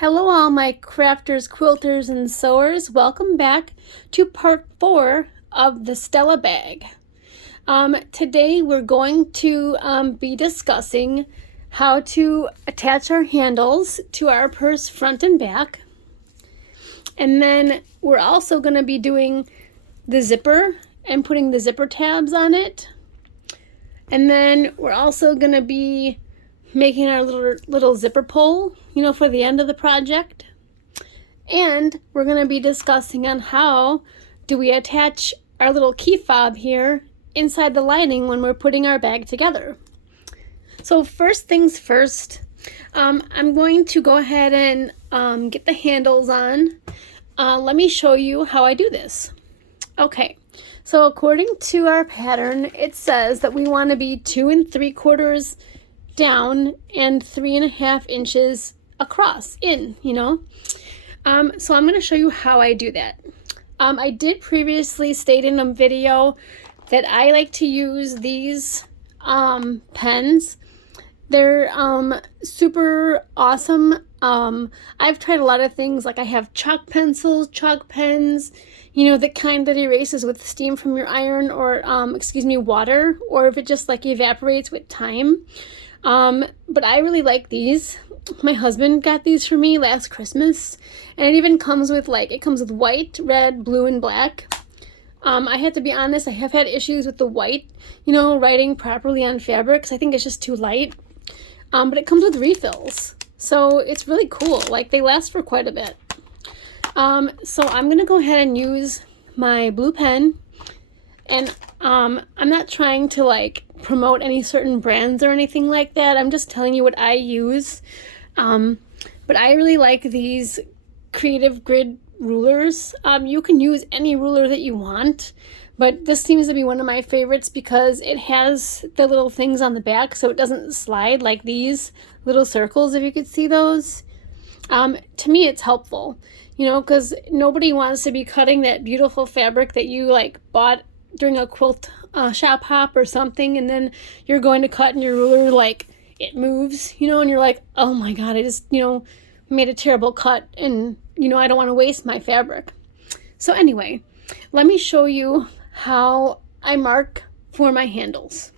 Hello all my crafters, quilters, and sewers. Welcome back to part 4 of the Stella bag. Today we're going to be discussing how to attach our handles to our purse front and back. And then we're also going to be doing the zipper and putting the zipper tabs on it. And then we're also going to be making our little zipper pull, for the end of the project. And we're going to be discussing on how do we attach our little key fob here inside the lining when we're putting our bag together. So first things first, I'm going to go ahead and get the handles on. Let me show you how I do this. Okay, so according to our pattern, it says that we want to be 2 3/4 down and 3.5 inches across in, so I'm going to show you how I do that. I did previously state in a video that I like to use these pens. They're super awesome. I've tried a lot of things, like I have chalk pencils, chalk pens, the kind that erases with steam from your iron or water, or if it just like evaporates with time. But I really like these. My husband got these for me last Christmas, and it even comes with white, red, blue, and black. I had to be honest, I have had issues with the white, writing properly on fabrics. I think it's just too light. But it comes with refills, so it's really cool. Like, they last for quite a bit. So I'm gonna go ahead and use my blue pen, and I'm not trying to promote any certain brands or anything like that. I'm just telling you what I use. But I really like these creative grid rulers. You can use any ruler that you want, but this seems to be one of my favorites because it has the little things on the back so it doesn't slide, like these little circles, if you could see those. To me, it's helpful, because nobody wants to be cutting that beautiful fabric that you bought during a quilt shop hop or something, and then you're going to cut and your ruler it moves, and you're like, oh my god, I just made a terrible cut, and I don't want to waste my fabric. So anyway, let me show you how I mark for my handles.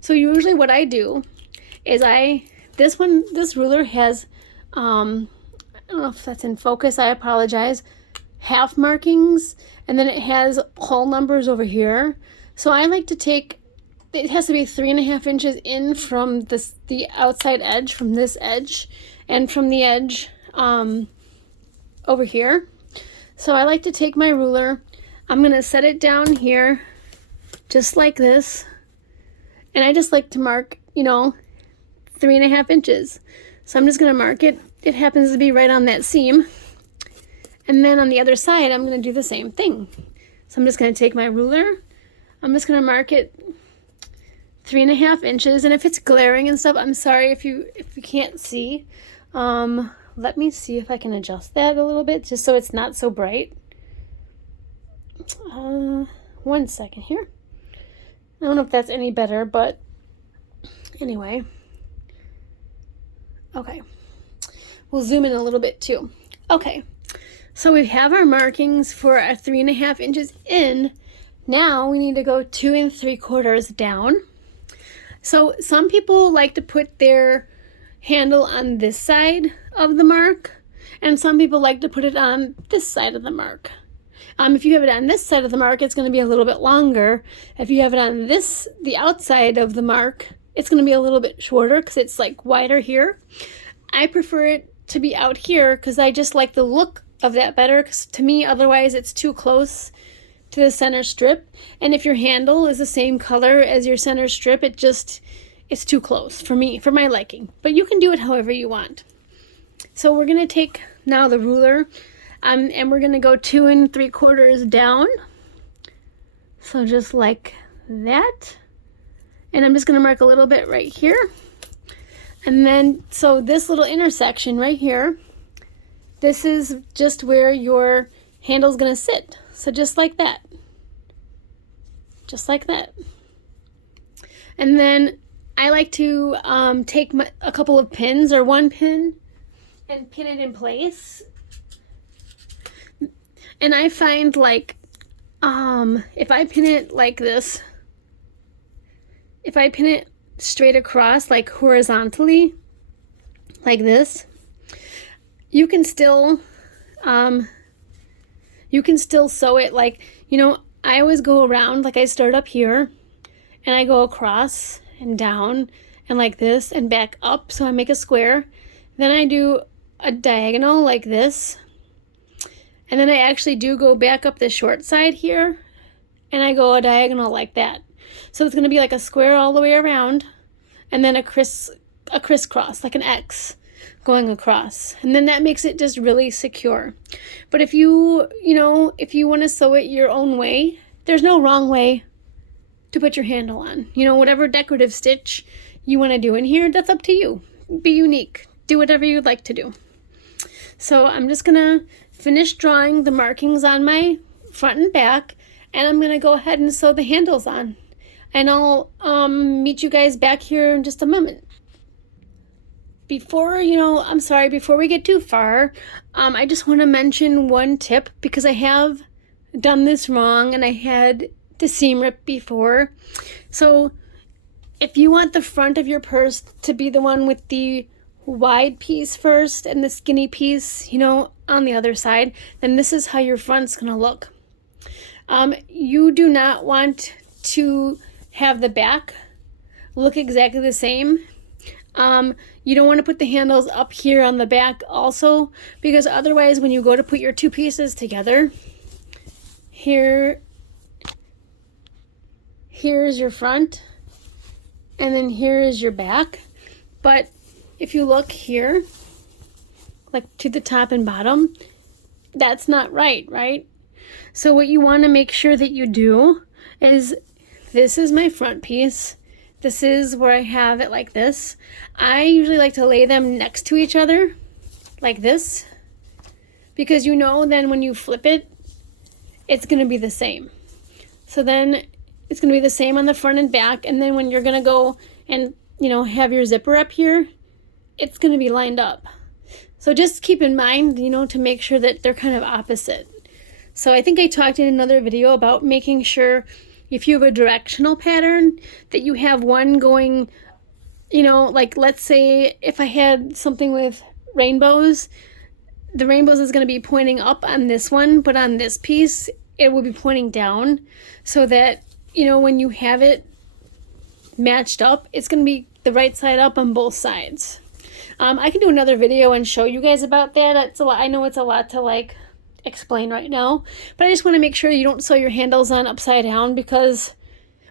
So usually what I do is this ruler has I don't know if that's in focus, I apologize, half markings, and then it has whole numbers over here. So I like to take, it has to be 3.5 inches in from the outside edge, from this edge, and from the edge over here. So I like to take my ruler, I'm going to set it down here, just like this, and I just like to mark, 3.5 inches. So I'm just going to mark it. It happens to be right on that seam. And then on the other side, I'm going to do the same thing. So I'm just going to take my ruler. I'm just going to mark it 3.5 inches. And if it's glaring and stuff, I'm sorry if you can't see. Let me see if I can adjust that a little bit, just so it's not so bright. 1 second here. I don't know if that's any better, but anyway. Okay. We'll zoom in a little bit too. Okay. So we have our markings for our 3.5 inches in. Now we need to go 2 3/4 down. So some people like to put their handle on this side of the mark, and some people like to put it on this side of the mark. If you have it on this side of the mark, it's going to be a little bit longer. If you have it on the outside of the mark, it's going to be a little bit shorter because it's wider here. I prefer it to be out here because I just like the look of that better, because to me otherwise it's too close to the center strip, and if your handle is the same color as your center strip, it's too close for me, for my liking. But you can do it however you want. So we're going to take now the ruler, and we're going to go 2 3/4 down, so just like that, and I'm just going to mark a little bit right here. And then, so this little intersection right here, this is just where your handle's going to sit. So just like that. Just like that. And then I like to take a couple of pins, or one pin, and pin it in place. And I find like if I pin it like this, if I pin it straight across, like horizontally, like this, you can still sew it. Like, you know, I always go around, like I start up here and I go across and down and like this and back up, so I make a square. Then I do a diagonal like this, and then I actually do go back up the short side here and I go a diagonal like that. So it's going to be like a square all the way around, and then a crisscross, like an X going across. And then that makes it just really secure. But if you want to sew it your own way, there's no wrong way to put your handle on. You know, whatever decorative stitch you want to do in here, that's up to you. Be unique. Do whatever you'd like to do. So I'm just going to finish drawing the markings on my front and back, and I'm going to go ahead and sew the handles on. And I'll meet you guys back here in just a moment. Before we get too far, I just want to mention one tip, because I have done this wrong and I had the seam rip before. So if you want the front of your purse to be the one with the wide piece first and the skinny piece, you know, on the other side, then this is how your front's going to look. You do not want to have the back look exactly the same. You don't want to put the handles up here on the back also, because otherwise when you go to put your two pieces together, here's your front and then here is your back. But if you look here, like to the top and bottom, that's not right? So what you want to make sure that you do is, this is my front piece. This is where I have it like this. I usually like to lay them next to each other like this, because you know then when you flip it, it's going to be the same. So then it's going to be the same on the front and back, and then when you're going to go and, you know, have your zipper up here, it's going to be lined up. So just keep in mind, you know, to make sure that they're kind of opposite. So I think I talked in another video about making sure, if you have a directional pattern, that you have one going, you know, like let's say if I had something with rainbows, the rainbows is going to be pointing up on this one, but on this piece, it will be pointing down, so that, you know, when you have it matched up, it's going to be the right side up on both sides. I can do another video and show you guys about that. It's a lot. I know it's a lot to like explain right now, but I just want to make sure you don't sew your handles on upside down, because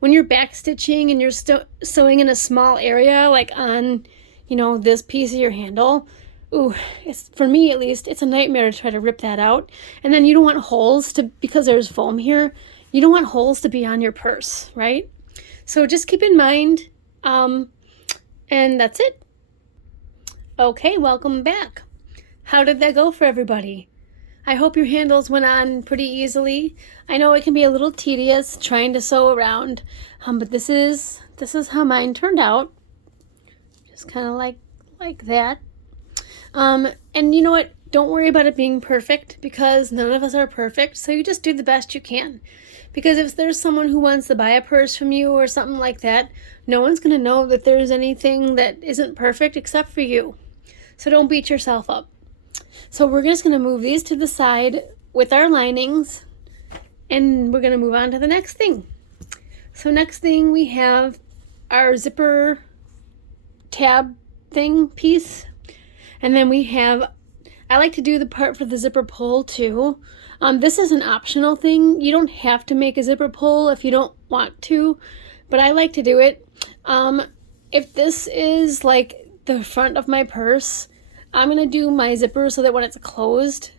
when you're back stitching and you're sewing in a small area, like on, you know, this piece of your handle, ooh, it's, for me at least, it's a nightmare to try to rip that out. And then you don't want holes to, because there's foam here, you don't want holes to be on your purse, right? So just keep in mind, and that's it. Okay, welcome back. How did that go for everybody? I hope your handles went on pretty easily. I know it can be a little tedious trying to sew around, but this is how mine turned out. Just kind of like that. And you know what? Don't worry about it being perfect, because none of us are perfect. So you just do the best you can. Because if there's someone who wants to buy a purse from you or something like that, no one's going to know that there's anything that isn't perfect except for you. So don't beat yourself up. So we're just going to move these to the side with our linings, and we're going to move on to the next thing. So next thing, we have our zipper tab thing piece, and then we have, I like to do the part for the zipper pull too. This is an optional thing. You don't have to make a zipper pull if you don't want to, but I like to do it. If this is like the front of my purse, I'm going to do my zipper so that when it's closed,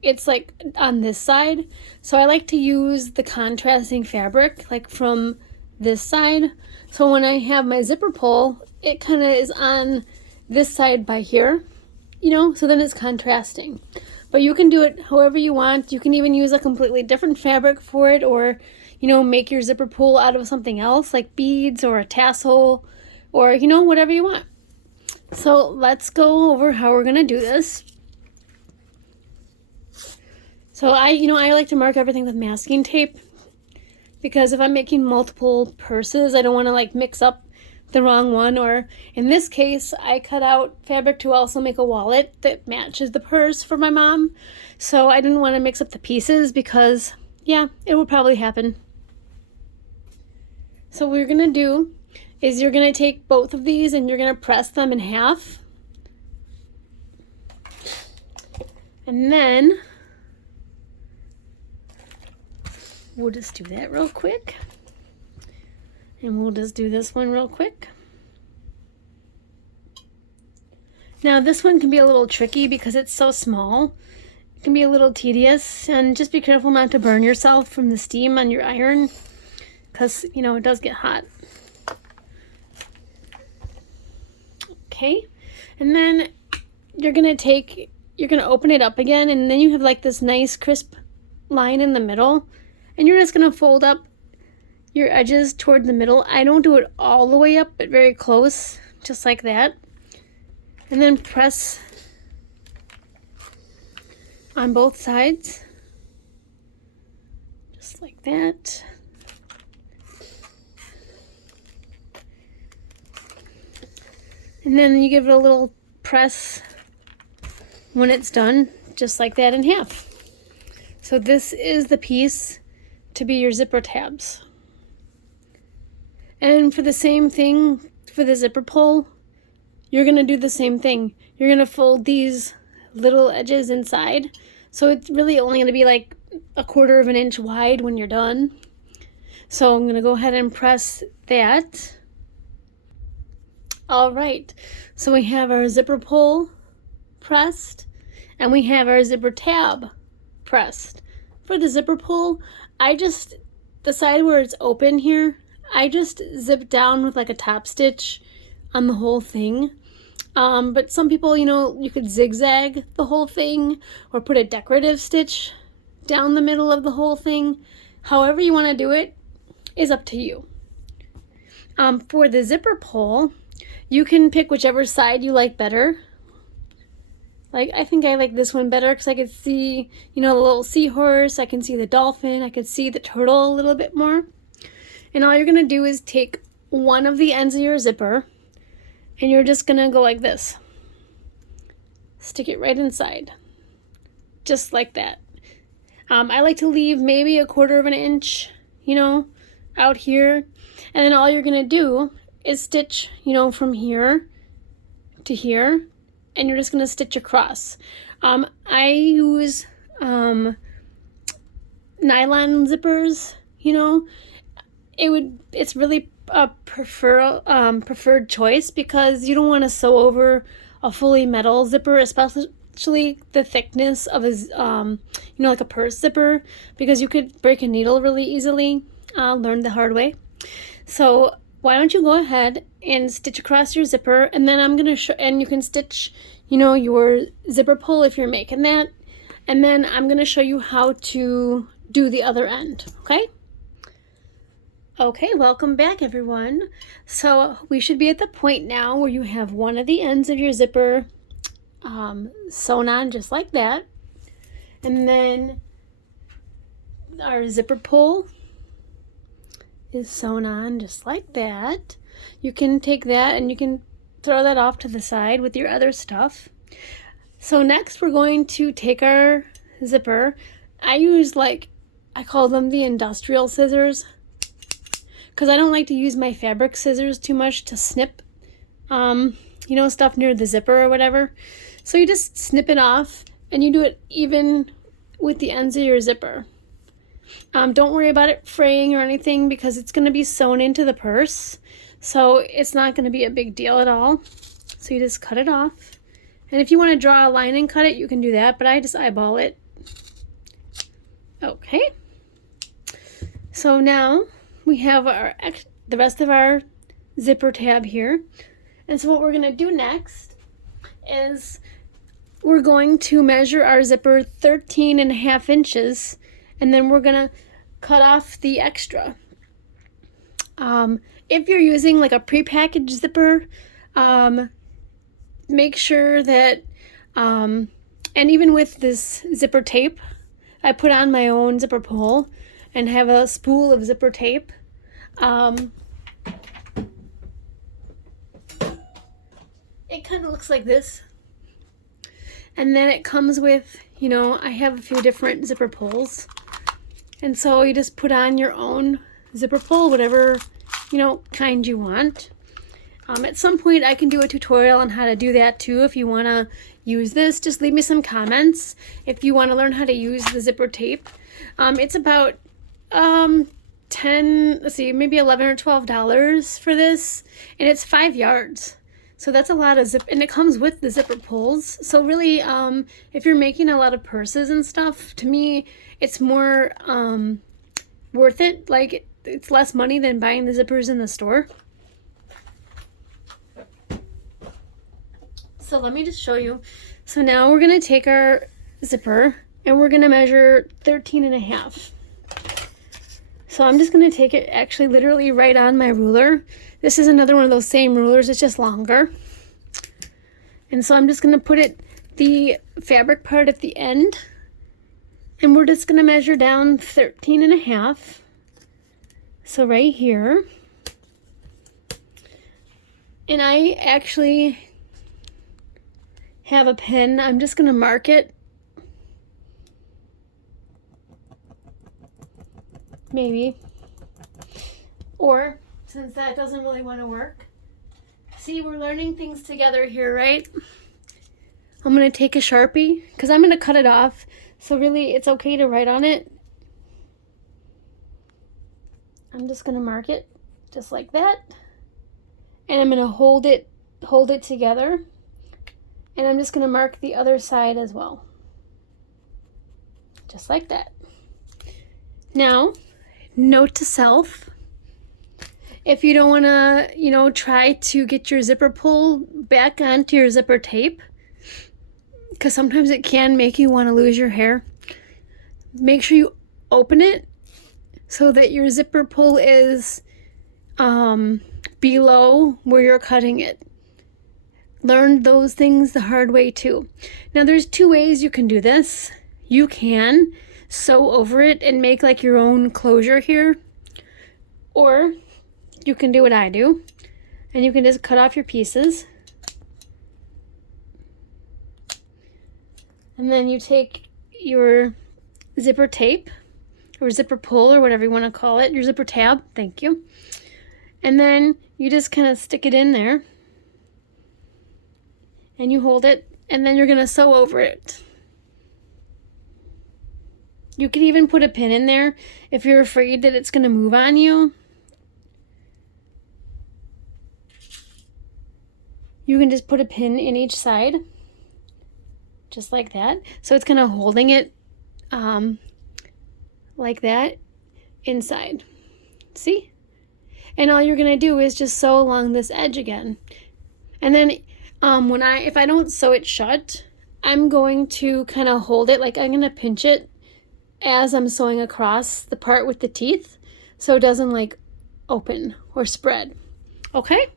it's like on this side. So I like to use the contrasting fabric like from this side. So when I have my zipper pull, it kind of is on this side by here, you know, so then it's contrasting. But you can do it however you want. You can even use a completely different fabric for it, or, you know, make your zipper pull out of something else like beads or a tassel, or, you know, whatever you want. So let's go over how we're going to do this. So I like to mark everything with masking tape, because if I'm making multiple purses, I don't want to like mix up the wrong one. Or in this case, I cut out fabric to also make a wallet that matches the purse for my mom. So I didn't want to mix up the pieces because, yeah, it would probably happen. So what you're going to do is you're going to take both of these and you're going to press them in half. And then we'll just do that real quick. And we'll just do this one real quick. Now this one can be a little tricky because it's so small. It can be a little tedious, and just be careful not to burn yourself from the steam on your iron, because it does get hot. Okay, and then you're gonna open it up again, and then you have like this nice crisp line in the middle, and you're just gonna fold up your edges toward the middle. I don't do it all the way up, but very close, just like that. And then press on both sides, just like that. And then you give it a little press when it's done, just like that, in half. So this is the piece to be your zipper tabs. And for the same thing, for the zipper pull, you're going to do the same thing. You're going to fold these little edges inside. So it's really only going to be like 1/4 of an inch wide when you're done. So I'm going to go ahead and press that. All right. So we have our zipper pull pressed, and we have our zipper tab pressed. For the zipper pull, the side where it's open here, I just zip down with like a top stitch on the whole thing. But some people, you could zigzag the whole thing or put a decorative stitch down the middle of the whole thing. However you want to do it is up to you. For the zipper pull, you can pick whichever side you like better. Like, I think I like this one better because I could see, the little seahorse, I can see the dolphin, I could see the turtle a little bit more. And all you're going to do is take one of the ends of your zipper, and you're just going to go like this. Stick it right inside. Just like that. I like to leave maybe 1/4 of an inch, out here. And then all you're going to do is stitch, from here to here. And you're just going to stitch across. I use nylon zippers, It's really a preferred choice because you don't want to sew over a fully metal zipper, especially the thickness of like a purse zipper, because you could break a needle really easily. Learned the hard way. So why don't you go ahead and stitch across your zipper, and then I'm gonna show, and you can stitch, your zipper pull if you're making that, and then I'm gonna show you how to do the other end. Okay, welcome back everyone. So we should be at the point now where you have one of the ends of your zipper sewn on just like that, and then our zipper pull is sewn on just like that. You can take that and you can throw that off to the side with your other stuff. So next we're going to take our zipper. I call them the industrial scissors, because I don't like to use my fabric scissors too much to snip stuff near the zipper or whatever. So you just snip it off, and you do it even with the ends of your zipper. Don't worry about it fraying or anything, because it's going to be sewn into the purse, so it's not going to be a big deal at all. So you just cut it off, and if you want to draw a line and cut it, you can do that, but I just eyeball it. Okay, so now we have the rest of our zipper tab here, and so what we're going to do next is we're going to measure our zipper 13.5 inches, and then we're going to cut off the extra. If you're using like a prepackaged zipper, make sure that, and even with this zipper tape, I put on my own zipper pull and have a spool of zipper tape. It kind of looks like this. And then it comes with, you know, I have a few different zipper pulls. And so you just put on your own zipper pull, whatever, you know, kind you want. At some point I can do a tutorial on how to do that too. If you want to use this, just leave me some comments if you want to learn how to use the zipper tape. It's about maybe $11 or $12 for this, and it's 5 yards. So that's a lot of zip, and it comes with the zipper pulls. So really, if you're making a lot of purses and stuff, to me, it's more worth it. Like, it's less money than buying the zippers in the store. So let me just show you. So now we're gonna take our zipper and we're gonna measure 13.5. So I'm just gonna take it actually literally right on my ruler. This is another one of those same rulers, it's just longer. And so I'm just gonna put the fabric part at the end, and we're just gonna measure down 13.5. So right here. And I actually have a pen. I'm just gonna mark it. Maybe. Or, since that doesn't really want to work. See, we're learning things together here, right? I'm gonna take a Sharpie, because I'm gonna cut it off. So really, it's okay to write on it. I'm just gonna mark it just like that. And I'm gonna hold it together. And I'm just gonna mark the other side as well. Just like that. Now, note to self, if you don't want to, you know, try to get your zipper pull back onto your zipper tape, because sometimes it can make you want to lose your hair, make sure you open it so that your zipper pull is below where you're cutting it. Learn those things the hard way too. Now there's 2 ways you can do this. You can sew over it and make like your own closure here, or you can do what I do and you can just cut off your pieces, and then you take your zipper tape or zipper pull or whatever you want to call it, your zipper tab, thank you, and then you just kind of stick it in there and you hold it, and then you're gonna sew over it. You could even put a pin in there if you're afraid that it's gonna move on you. You can just put a pin in each side, just like that. So it's kind of holding it like that inside. See? And all you're gonna do is just sew along this edge again. And then if I don't sew it shut, I'm going to kind of hold it, like I'm gonna pinch it as I'm sewing across the part with the teeth, so it doesn't like open or spread. Okay?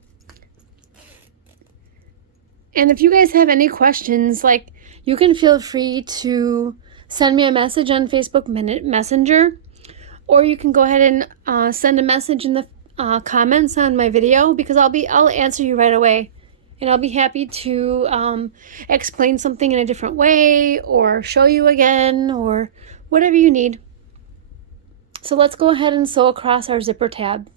And if you guys have any questions, like, you can feel free to send me a message on Facebook Messenger, or you can go ahead and send a message in the comments on my video, because I'll answer you right away. And I'll be happy to explain something in a different way, or show you again, or whatever you need. So let's go ahead and sew across our zipper tab.